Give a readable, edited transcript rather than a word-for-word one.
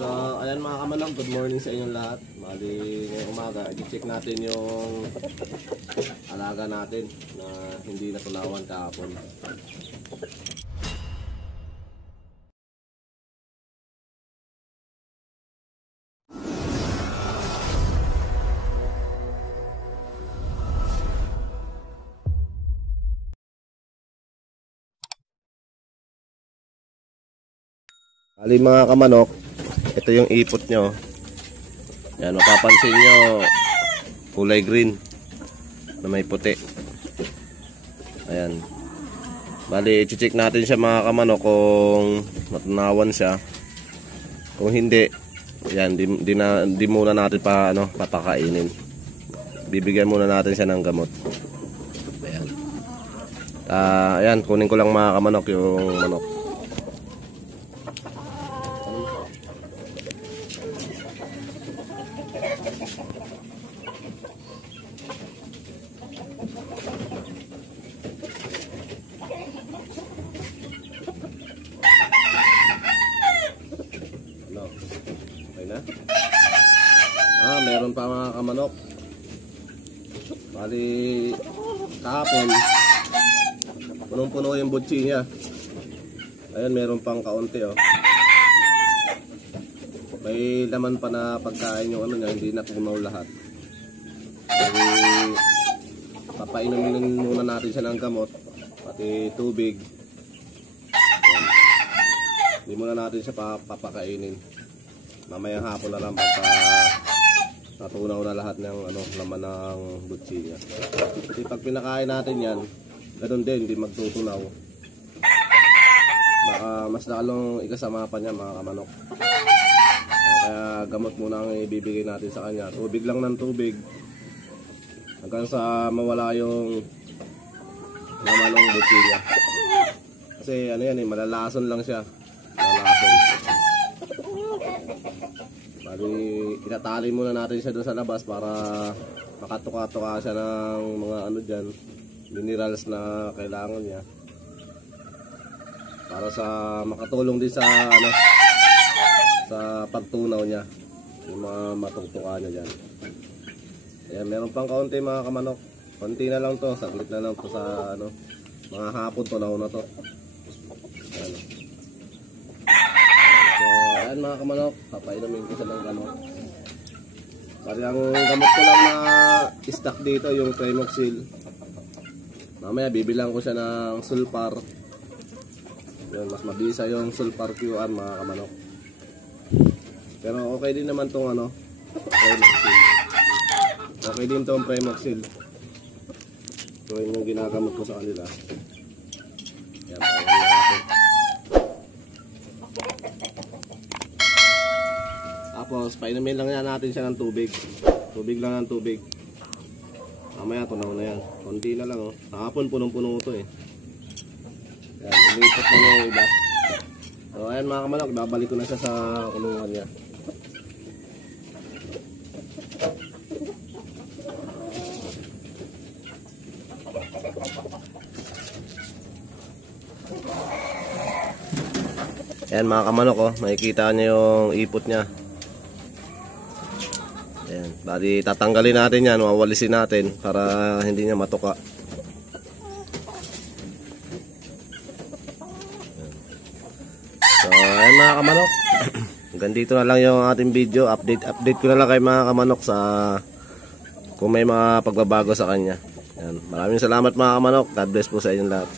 So, ayan mga kamanok, good morning sa inyong lahat. Bali, ngayong umaga, i-check natin yung alaga natin na hindi natunawan kahapon. Bali mga kamanok, ito yung ipot nyo. Yan, mapapansin nyo, kulay green na may puti. Ayan. Bali, i-check natin siya mga kamanok kung natunawan siya. Kung hindi, yan, di muna natin papakainin. Bibigyan muna natin siya ng gamot. Ayan. Ayan, kunin ko lang mga kamanok yung manok. Okay na? Meron pa mga kamanok. Bali, kahapon, punong-puno yung butsi niya. Ayan, meron pang kaunti oh. May laman pa na pagkain yung niya, hindi natunaw lahat. Bali, papainumin muna natin siya ng gamot, pati tubig. Ayan. Hindi muna natin siya papakainin. Mamayang hapon na lang pagka natunaw na lahat ng laman ng butsi niya. Kasi pag pinakain natin yan, ganun din, hindi magtutunaw. Baka mas lalong ikasama pa niya mga kamanok. Kaya gamot muna ang ibibigay natin sa kanya. Tubig lang ng tubig hanggang sa mawala yung laman ng butsi niya. Kasi malalason lang siya. Malalason. Bali, itatali muna natin siya doon sa labas para makatuka-tuka siya ng mga dyan, minerals na kailangan niya. Para sa makatulong din sa sa pagtunaw niya, yung mga matutuka niya dyan. Ayan, meron pang kaunti mga kamanok. Konti na lang to, saglit na lang to sa mga hapon tunaw na to. Ayan. Ayan mga kamanok, papainumin ko siya ng gamot. Bali ang gamot ko lang na stock dito yung Tremoxil. Mamaya bibilang ko siya ng Sulfar. Yun, mas mabisa yung Sulfar QR mga kamanok. Pero okay din naman tong Tremoxil. Okay din tong Tremoxil. So yun yung ginagamot ko sa kanila. Ayan, painumin natin. Tapos, painumin lang natin siya ng tubig. Tubig lang ng tubig. Mamaya, tunaw na yan. Konti na lang, oh. Kahapon, punong-puno ito, eh. Ayan, umiikot na niya yung iba. So, ayan mga kamanok, babalik ko na siya sa kulungan niya. Ayan mga kamanok, oh. Makikita niyo yung ipot niya. Ayan, bali tatanggalin natin yan, mawalisin natin para hindi niya matuka. So, ayan mga kamanok. Hanggang dito na lang yung ating video. Update ko na lang kay mga kamanok sa kung may mga pagbabago sa kanya. Ayan, maraming salamat mga kamanok. God bless po sa inyong lahat.